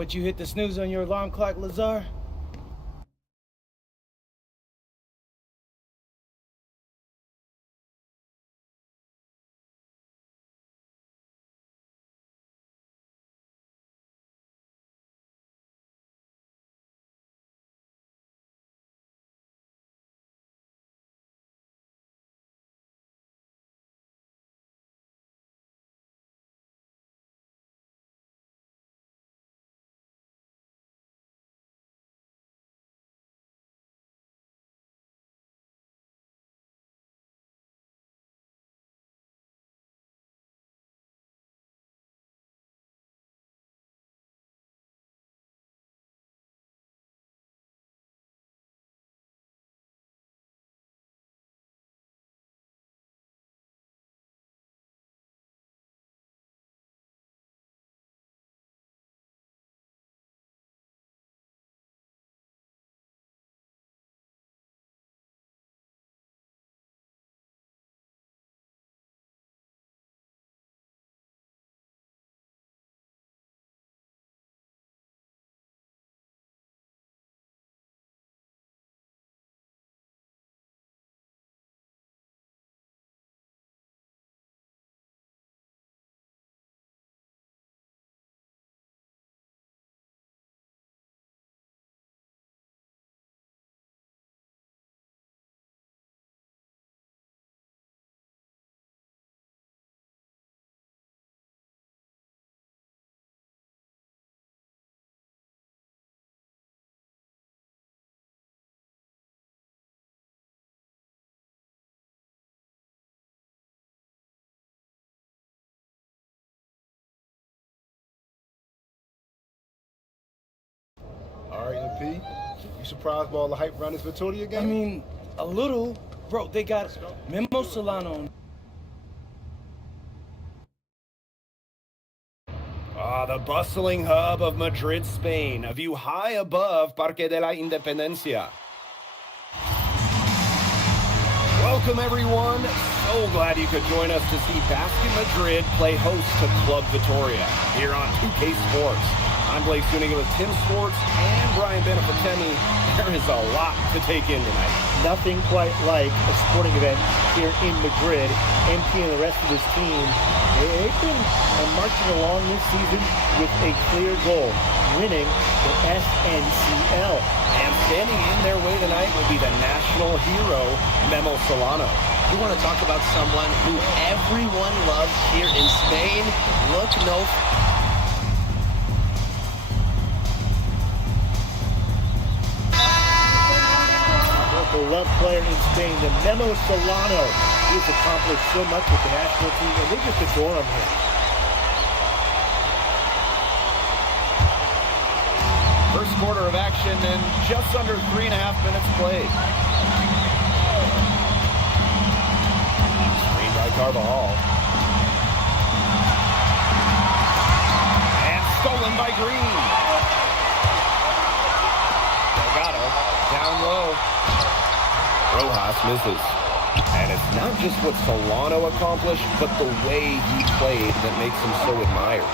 What, you hit the snooze on your alarm clock, Lazar? All right, MP. You surprised by all the hype around this Vitoria game? I mean, a little. Bro, they got Memo Solano. The bustling hub of Madrid, Spain, a view high above Parque de la Independencia. Welcome, everyone. So glad you could join us to see Basket Madrid play host to Club Vitoria here on 2K Sports. I'm Blake Zuniga with Tim Sports and Brian Benefatemi. There is a lot to take in tonight. Nothing quite like a sporting event here in Madrid. MP and the rest of his team, they've been marching along this season with a clear goal, winning the SNCL. And standing in their way tonight will be the national hero, Memo Solano. You want to talk about someone who everyone loves here in Spain? Look no... beloved player in Spain, the Memo Solano. He's accomplished so much with the national team, and they just adore him here. First quarter of action and just under 3.5 minutes played. Screen by Carvajal. And stolen by Green. Delgado down low. Rojas misses. And it's not just what Solano accomplished, but the way he played that makes him so admired.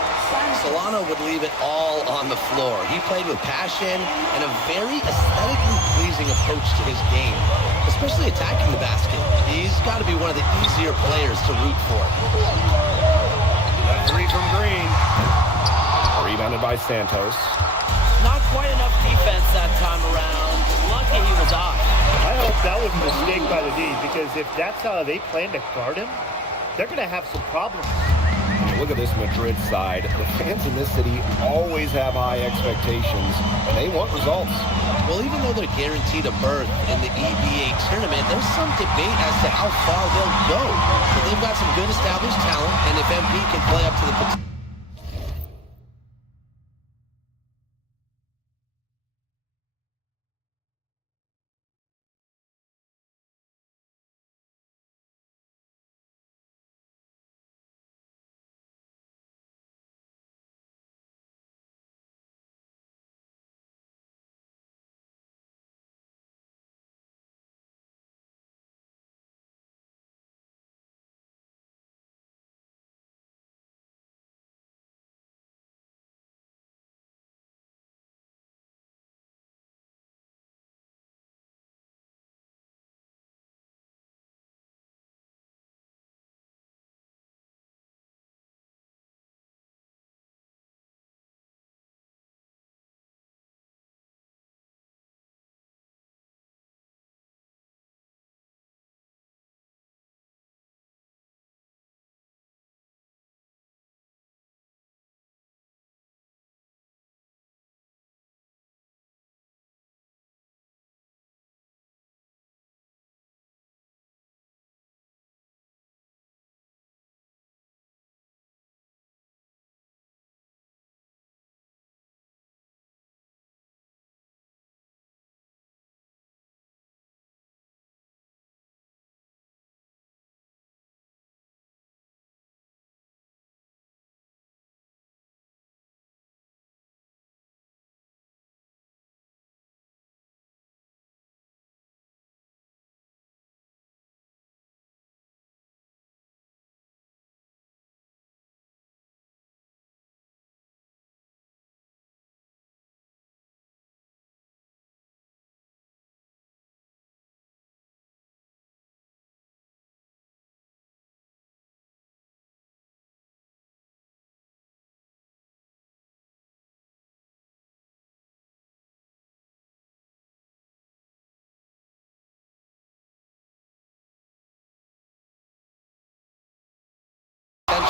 Solano would leave it all on the floor. He played with passion and a very aesthetically pleasing approach to his game, especially attacking the basket. He's got to be one of the easier players to root for. That three from Green. Rebounded by Santos. Not quite enough defense that time around. Lucky he was off. I hope that was a mistake by the D, because if that's how they plan to guard him, they're going to have some problems. Look at this Madrid side. The fans in this city always have high expectations, and they want results. Well, even though they're guaranteed a berth in the EBA tournament, there's some debate as to how far they'll go. But they've got some good established talent, and if MP can play up to the potential,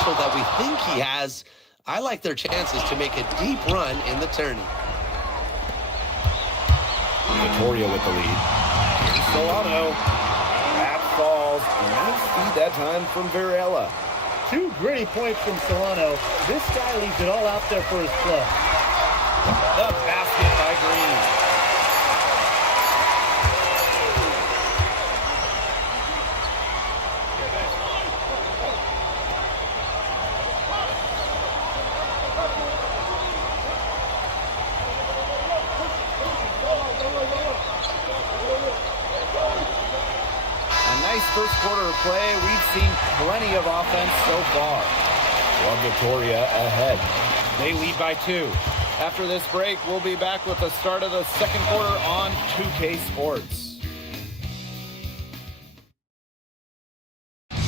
potential that we think he has, I like their chances to make a deep run in the tourney. Vitoria with the lead. Here's Solano. That falls. Nice feed that time from Varela. 2 gritty points from Solano. This guy leaves it all out there for his club. The basket by Green. First quarter of play, we've seen plenty of offense so far. Club Vitoria ahead. They lead by 2. After this break, we'll be back with the start of the second quarter on 2K Sports.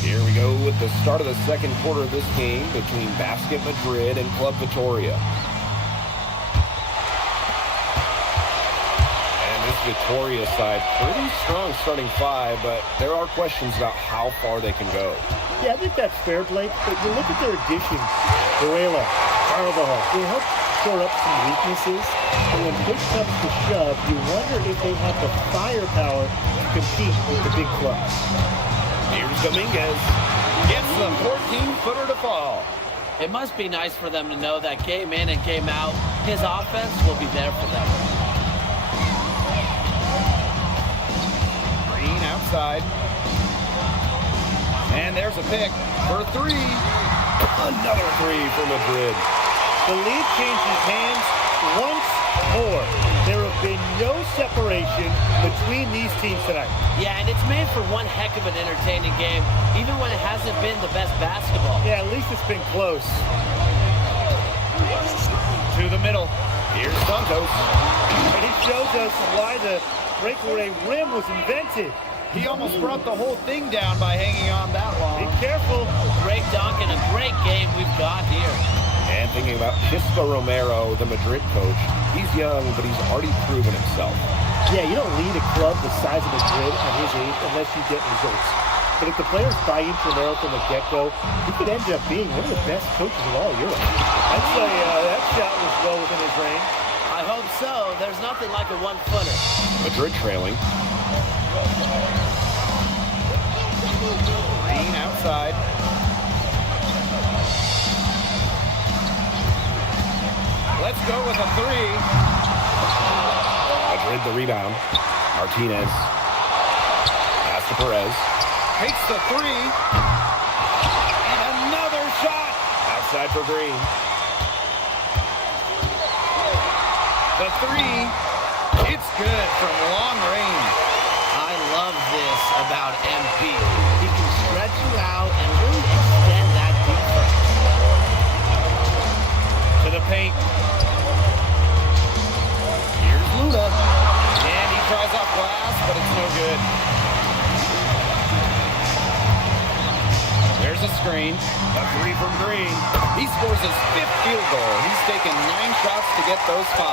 Here we go with the start of the second quarter of this game between Basket Madrid and Club Vitoria. Vitoria side, pretty strong starting 5, but there are questions about how far they can go. Yeah, I think that's fair, Blake, but you look at their additions. Varela, Carvajal, they help shore up some weaknesses, and when push comes to shove, you wonder if they have the firepower to compete with the big clubs. Here's Dominguez. Gets the 14-footer to fall. It must be nice for them to know that game in and game out, his offense will be there for them. Outside. And there's a pick for 3. Another 3 for Madrid. The lead changes hands once more. There have been no separation between these teams tonight. Yeah, and it's made for one heck of an entertaining game, even when it hasn't been the best basketball. Yeah, at least it's been close. To the middle. Here's Santos. And he shows us why the breakaway rim was invented. He almost brought the whole thing down by hanging on that long. Be careful. Great dunk and a great game we've got here. And thinking about Chisco Romero, the Madrid coach, he's young, but he's already proven himself. Yeah, you don't lead a club the size of Madrid at his age unless you get results. But if the players buy into Romero from the get-go, he could end up being one of the best coaches of all Europe. I'd say that shot was well within his range. I hope so. There's nothing like a one-footer. Madrid trailing. Green outside. Let's go with a 3. Madrid the rebound. Martinez. Pass to Perez. Takes the 3. And another shot. Outside for Green. The 3. It's good from long range. I love this about MP. He can stretch you out and really extend that defense. To the paint. Here's Luna. And he tries off glass, but it's no good. There's a screen. A 3 from Green. He scores his 5th field goal. He's taken 9 shots to get those 5.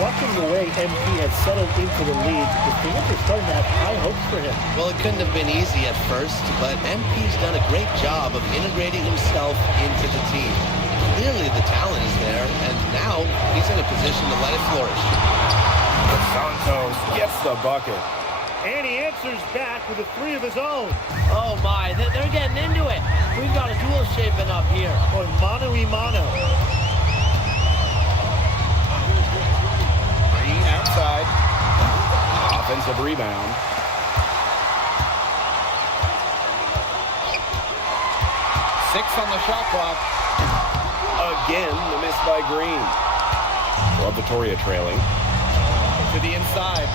Watching the way MP has settled into the lead, the fans are starting to have high hopes for him. Well, it couldn't have been easy at first, but MP's done a great job of integrating himself into the team. Clearly the talent is there, and now he's in a position to let it flourish. Santos gets the bucket. And he answers back with a 3 of his own. Oh my, they're getting into it. We've got a duel shaping up here. Or mano-y-mano. Green outside. Offensive rebound. Six on the shot clock. Again, the miss by Green. Club Vitoria trailing. To the inside.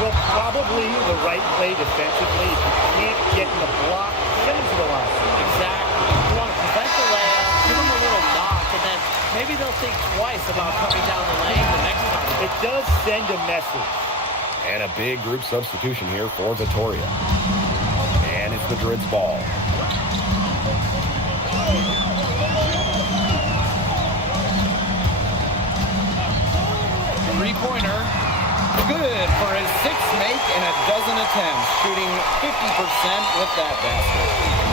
Well, probably the right play defensively. If you can't get in the block, send him to the line. Exactly. You want to prevent the layup, give them a little knock, and then maybe they'll think twice about coming down the lane the next time. It does send a message. And a big group substitution here for Vitoria. And it's Madrid's ball. Three-pointer. Good for his sixth make in a dozen attempts, shooting 50% with that basket.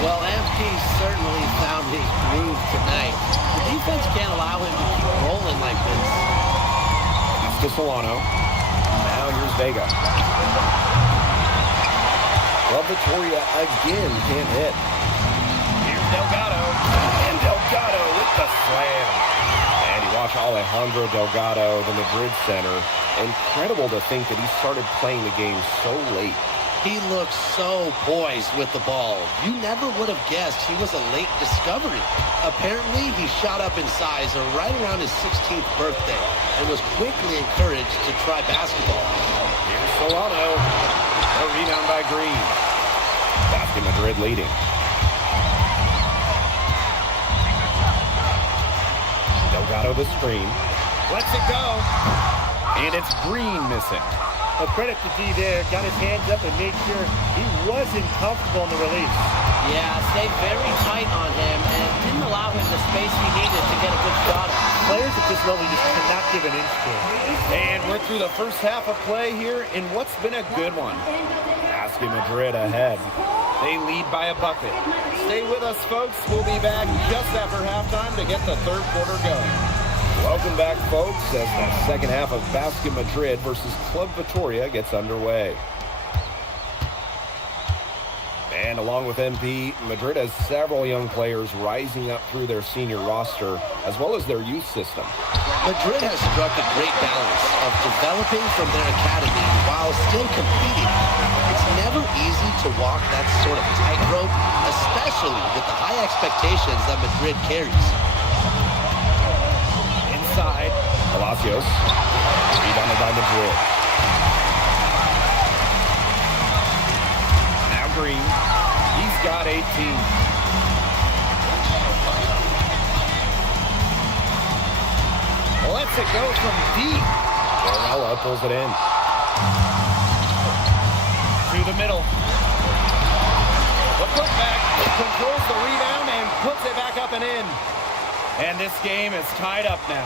Well, MP certainly found his groove tonight. The defense can't allow him to keep rolling like this. Pass to Solano. Now here's Vega. Club Vitoria again can't hit. Here's Delgado. And Delgado with the slam. And you watch Alejandro Delgado, the Madrid center. Incredible to think that he started playing the game so late. He looks so poised with the ball. You never would have guessed he was a late discovery. Apparently, he shot up in size right around his 16th birthday and was quickly encouraged to try basketball. Here's Solano. A rebound by Green. Basket Madrid leading. Delgado the screen. Lets it go. And it's Green missing. A credit to D there. Got his hands up and made sure he wasn't comfortable in the release. Yeah, stayed very tight on him and didn't allow him the space he needed to get a good shot on. Players at this level just cannot give an inch to him. And we're through the first half of play here in what's been a good one. Basket Madrid ahead. They lead by a bucket. Stay with us, folks. We'll be back just after halftime to get the third quarter going. Welcome back, folks, as the second half of Basket Madrid versus Club Vitoria gets underway. And along with MP, Madrid has several young players rising up through their senior roster, as well as their youth system. Madrid has struck a great balance of developing from their academy while still competing. It's never easy to walk that sort of tightrope, especially with the high expectations that Madrid carries. Inside, Palacios, rebounded by Madrid. Now Green, he's got 18. Lets it go from deep. Varela pulls it in. To the middle. The putback controls the rebound and puts it back up and in. And this game is tied up now.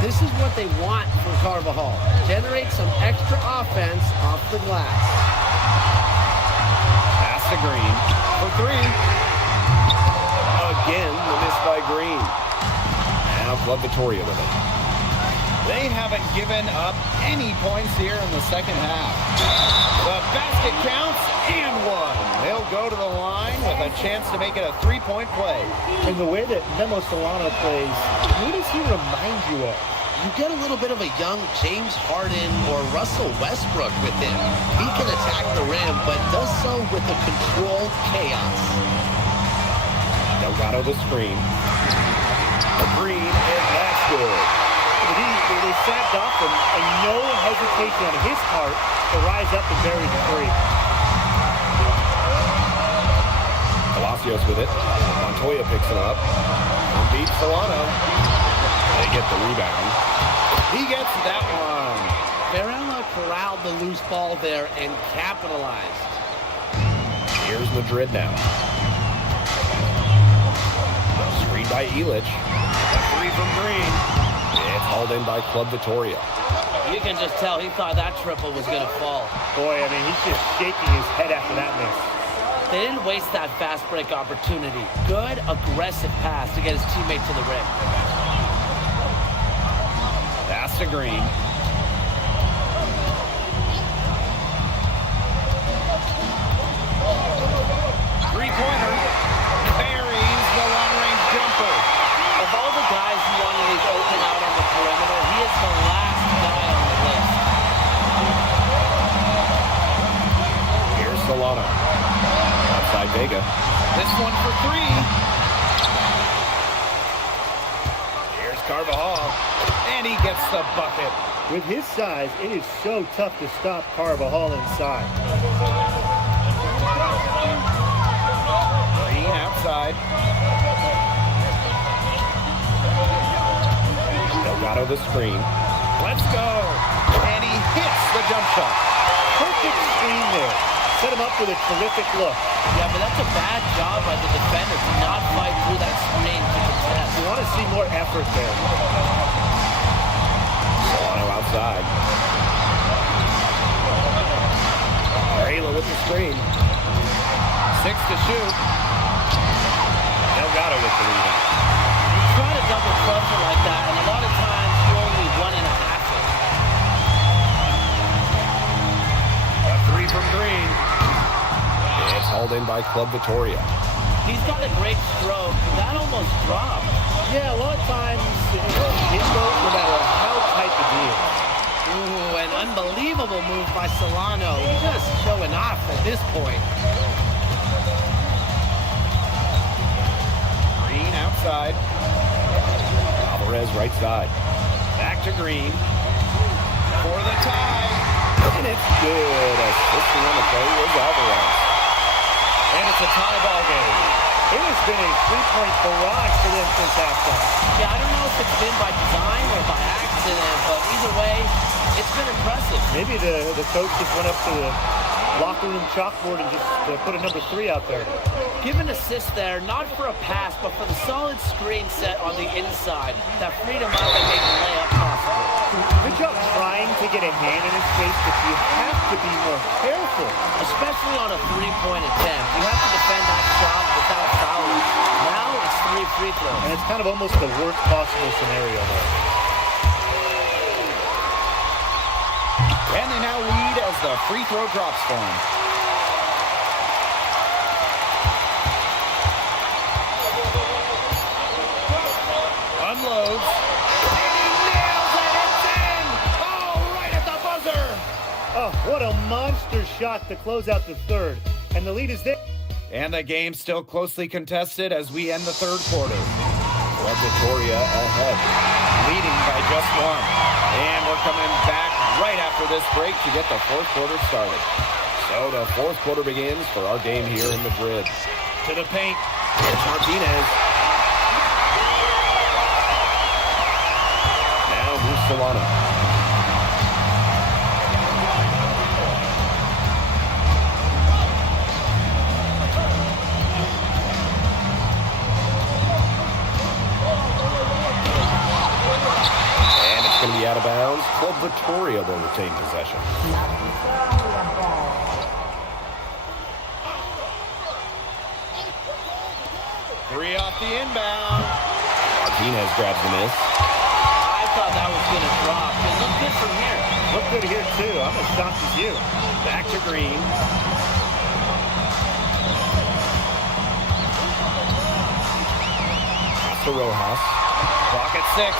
This is what they want from Carvajal. Generate some extra offense off the glass. Pass to Green for three. Again, the miss by Green. Now Club Vitoria with it. They haven't given up any points here in the second half. The basket counts and one. They'll go to the line with a chance to make it a three-point play. And the way that Memo Solano plays, who does he remind you of? You get a little bit of a young James Harden or Russell Westbrook with him. He can attack the rim, but does so with a controlled chaos. Delgado the screen. A Green, and that's good. They sagged off him, and no hesitation on his part to rise up and bury the three. Palacios with it. Montoya picks it up. And beats Solano. They get the rebound. He gets that one. Varela corralled the loose ball there and capitalized. Here's Madrid now. Screen by Illich. A three from Green. It's hauled in by Club Vitoria. You can just tell he thought that triple was going to fall. Boy, I mean, he's just shaking his head after that miss. They didn't waste that fast break opportunity. Good, aggressive pass to get his teammate to the rim. Pass to Green. Three-pointer. Buries the long-range jumper. Of all the guys you want to leave open out on the perimeter, he is the last guy on the list. Here's Solano. Outside Vega. This one for three. Here's Carvajal. And he gets the bucket. With his size, it is so tough to stop Carvajal inside. Green outside. Delgado the screen. Let's go. And he hits the jump shot. Perfect screen there. Set him up with a terrific look. Yeah, but that's a bad job by the defender to not fight through that screen to contest. You want to see more effort there. Solano outside. screen. 6 to shoot. Delgado with the rebound. You try to double clutch it like that, and a lot of times you only 1.5 it. A 3 from Green. It's hauled in by Club Vittoria. He's got a great stroke. That almost dropped. Yeah, a lot of times it goes no matter how tight the D is. Ooh, an unbelievable move by Solano. He's just showing off at this point. Green outside. Alvarez right side. Back to Green. For the tie. And it's good. Assisting on the play was Alvarez. And it's a tie ball game. It has been a three-point barrage for them since halftime. Yeah, I don't know if it's been by design or by accident, but either way, it's been impressive. Maybe the coach just went up to the locker room chalkboard and just put a number 3 out there. Give an assist there, not for a pass, but for the solid screen set on the inside. That freed him up and made the layup possible. Good job trying to get a hand in his face, but you have to be more careful. Especially on a three-point attempt. You have to defend that shot without fouling. Now it's 3 free throws. And it's kind of almost the worst possible scenario there. And they now lead as the free throw drops for him. Unloads. And he nails it. It's in. Oh, right at the buzzer. Oh, what a monster shot to close out the third. And the lead is there. And the game still closely contested as we end the third quarter. Club Vittoria ahead, leading by just 1. And we're coming back right after this break to get the fourth quarter started. So the fourth quarter begins for our game here in Madrid. To the paint, it's Martinez. Now here's Solano. Going to be out of bounds. Club Vittoria will retain possession. 3 off the inbound. Martinez grabs the miss. I thought that was going to drop. It looked good from here. Look good here, too. I'm as shocked as you. Back to Green. Pass to Rojas. Clock at 6.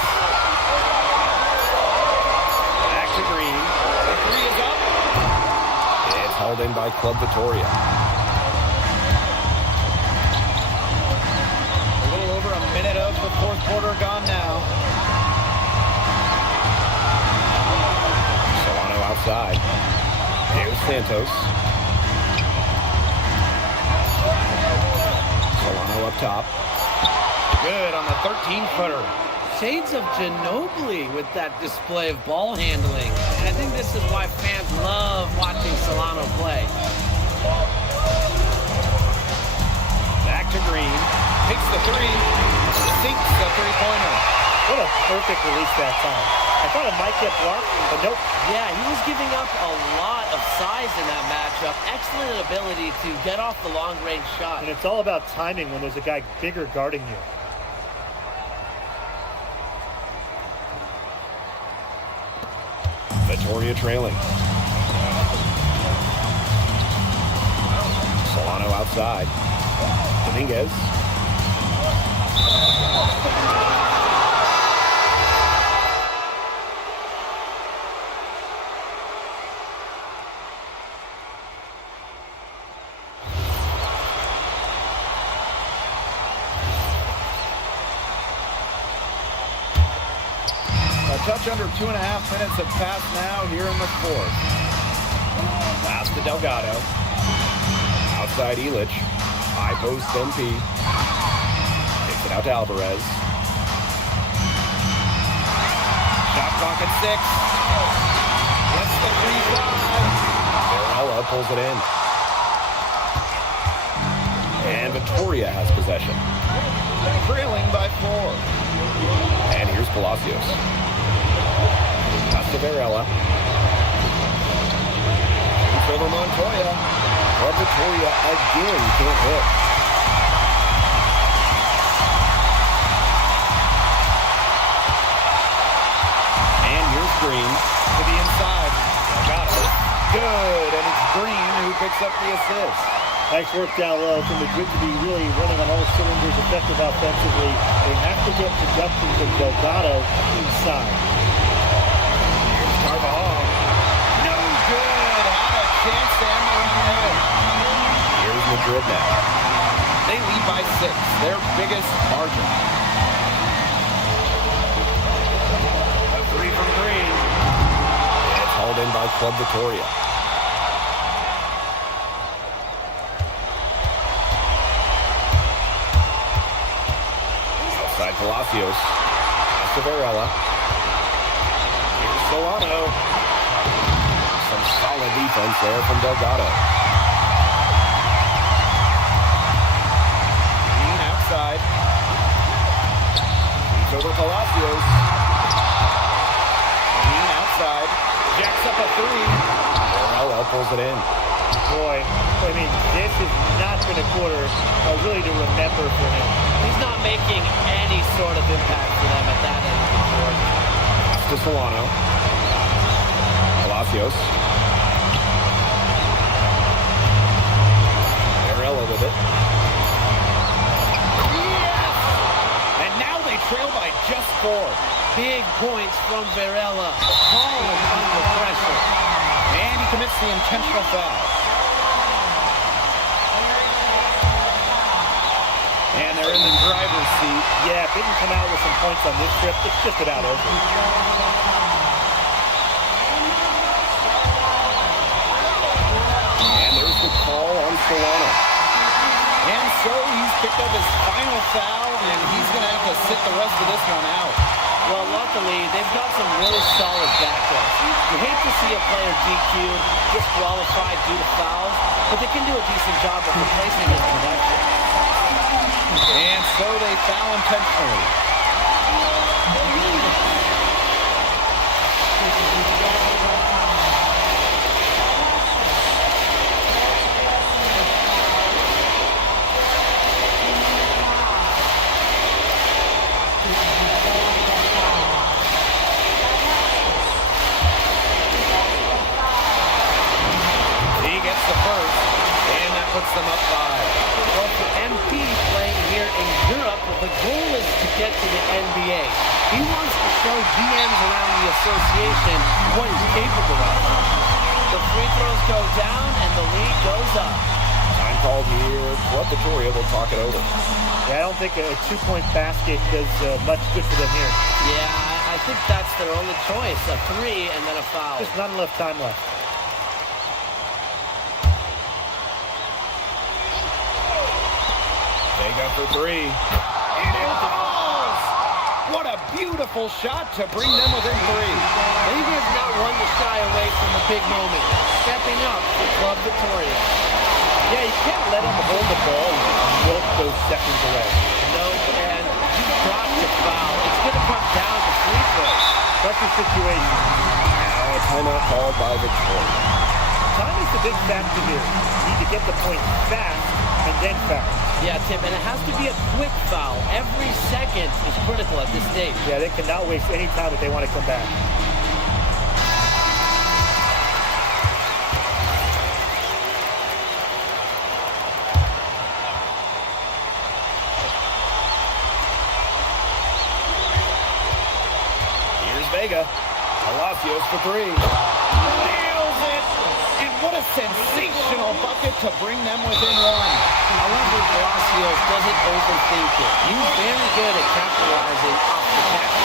Green. The 3 is up. It's held in by Club Vittoria. A little over a minute of the fourth quarter gone now. Solano outside. Here's Santos. Solano up top. Good on the 13-footer. Shades of Ginobili with that display of ball handling. And I think this is why fans love watching Solano play. Back to Green. Takes the 3. Sinks the three-pointer. What a perfect release that time. I thought it might get blocked, but nope. Yeah, he was giving up a lot of size in that matchup. Excellent ability to get off the long-range shot. And it's all about timing when there's a guy bigger guarding you. Vittoria trailing. Solano outside. Dominguez. A touch under 2.5 minutes have passed now here in the fourth. Pass to Delgado. Outside Illich. High post MP. Takes it out to Alvarez. Shot clock at 6. What's the 3-5? Varela pulls it in. And Vittoria has possession. Trailing by 4. And here's Palacios. Pass to Varela. Over Montoya. Club Vitoria again can't hit. And here's Green to the inside. Delgado. Good, and it's Green who picks up the assist. Nice work down low for Madrid to be really running on all cylinders, effective offensively. They have to get production from Delgado inside. Here's Carvajal. No good. Had a chance to end the run there. Here's Madrid now. They lead by 6, their biggest margin. A 3 from Green. It's hauled in by Club Vitoria. Outside Palacios. Pass to Varela. Here's Solano. Some solid defense there from Delgado. Green outside. He's over Palacios. Green outside. Jacks up a 3. Varela pulls it in. Boy, I mean, this has not been a quarter really to remember for him. He's not making any sort of impact for them at that end of the court. Pass to Solano. Palacios. Varela with it. Yes! And now they trail by just 4. Big points from Varela. Calm under pressure. And he commits the intentional foul. And they're in the driver's seat. Yeah, if they can come out with some points on this trip, it's just about over. And there's the call on Solano. And so he's picked up his final foul, and he's going to have to sit the rest of this one out. Well, luckily, they've got some really solid backups. You hate to see a player DQ'd, disqualified due to fouls, but they can do a decent job of replacing his production. And so they foul intentionally. He gets the first, and that puts them up 5. Well, for MP playing here in Europe, the goal is to get to the NBA. He wants to show GMs around the association what he's capable of. The free throws go down, and the lead goes up. Time called here. Club Vitoria will talk it over. Yeah, I don't think a 2-point basket does much good for them here. Yeah, I think that's their only choice, a 3 and then a foul. Just not enough time left. Vega for 3. And it falls! What a beautiful shot to bring them within 3. Vega is not one to shy away from the big moment. Stepping up for Club Vitoria. Yeah, you can't let him hold the ball and milk those seconds away. No, and you've got to foul. It's going to come down to free throws. That's the situation. Now a timeout called by Victoria. Time is the big factor here. You need to get the point fast and then foul. Yeah, Tim, and it has to be a quick foul. Every second is critical at this stage. Yeah, they cannot waste any time if they want to come back. Here's Vega. Palacios for 3. Nails it! And what a sensational bucket to bring them within 1. However, Palacios doesn't overthink it. He's very good at capitalizing off the catch.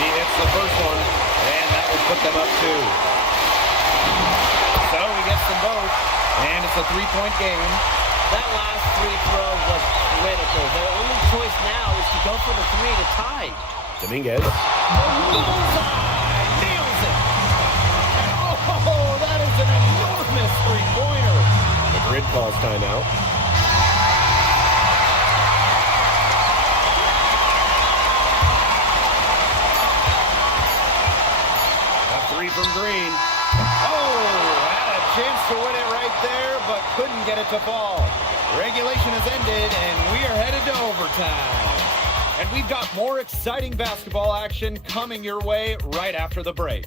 He hits the first one, and that will put them up 2. So he gets them both, and it's a 3-point game. That last free throw was critical. Their only choice now is to go for the 3 to tie. Dominguez. Bullseye! Nails it! Oh, that is an enormous three-pointer. Madrid calls timeout. from Green. Oh, had a chance to win it right there, but couldn't get it to fall. Regulation has ended, and we are headed to overtime. And we've got more exciting basketball action coming your way right after the break.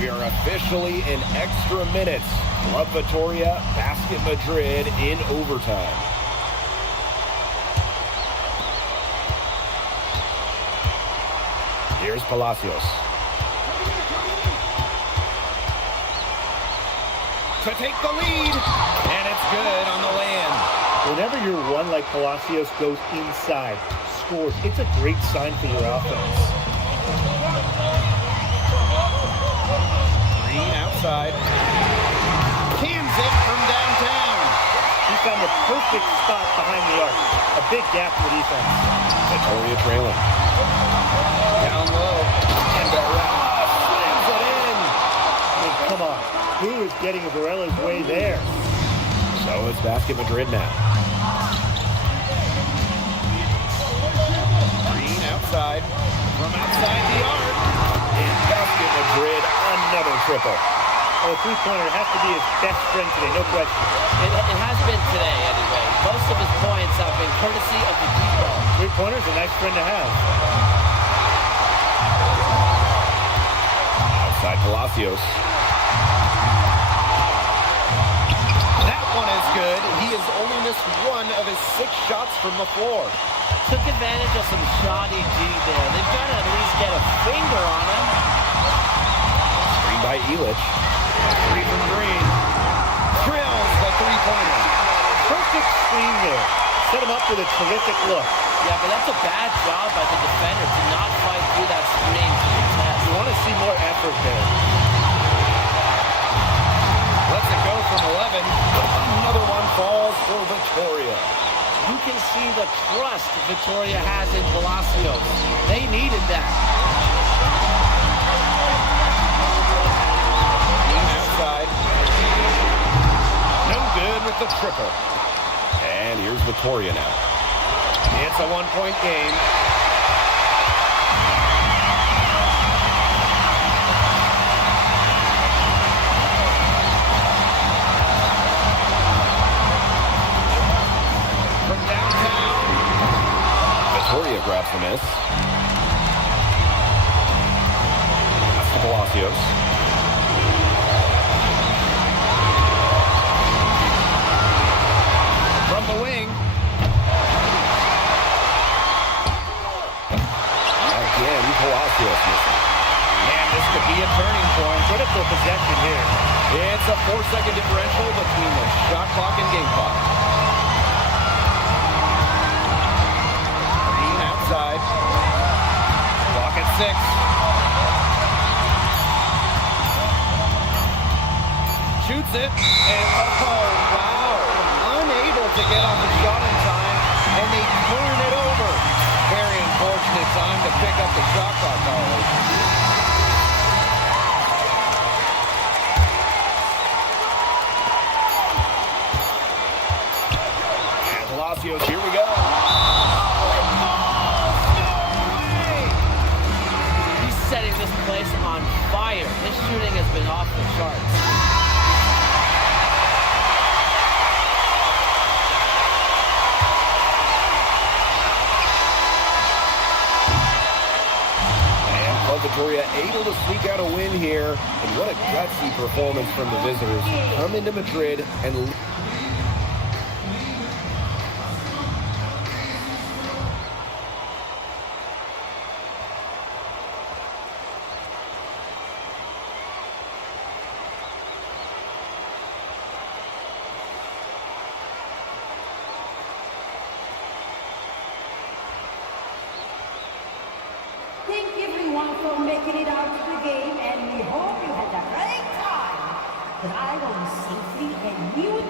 We are officially in extra minutes. Club Vitoria, Basket Madrid in overtime. Here's Palacios. To take the lead, and it's good on the land. Whenever your one like Palacios goes inside, scores, it's a great sign for your offense. Green outside. Cans it from downtown. He found the perfect spot behind the arc. A big gap in the defense. Vitoria trailing. Down low. And Varela slams it in. I mean, come on. Who is getting Varela's way there? So it's Basket Madrid now. Green outside. From outside the arc. And Basket Madrid, another triple. Oh, a three-pointer has to be his best friend today, no question. It has been today, anyway. Most of his points have been courtesy of the deep ball. Three-pointer's a nice friend to have. Outside Palacios. That one is good. He has only missed one of his 6 shots from the floor. Took advantage of some shoddy D there. They've got to at least get a finger on him. Screen by Illich. 3 from Green. Drills the three-pointer. Perfect screen there. Set him up with a terrific look. Yeah, but that's a bad job by the defender to not fight through that screen to the test. You want to see more effort there. Lets it go from 11. Another one falls for Vitoria. You can see the trust Vitoria has in Palacios. They needed that. Outside. No good with the triple. And here's Vitoria now. It's a 1-point game. From downtown. Vitoria grabs the miss. That's to Palacios. From the wing. Again, Palacios missing. And this could be a turning point. Critical possession here. It's a 4-second differential between the shot clock and game clock. Green outside. Clock at 6. Shoots it. And oh, wow. Unable to get on the shot in time. And they turn it over. Very unfortunate time to pick up the shot clock violation. And Palacios, here we go. He's setting this place on fire. His shooting has been off the charts. Vitoria able to sneak out a win here, and what a gutsy performance from the visitors. Come into Madrid and Thank everyone for making it out to the game, and we hope you had a great time. Drive on safely and we will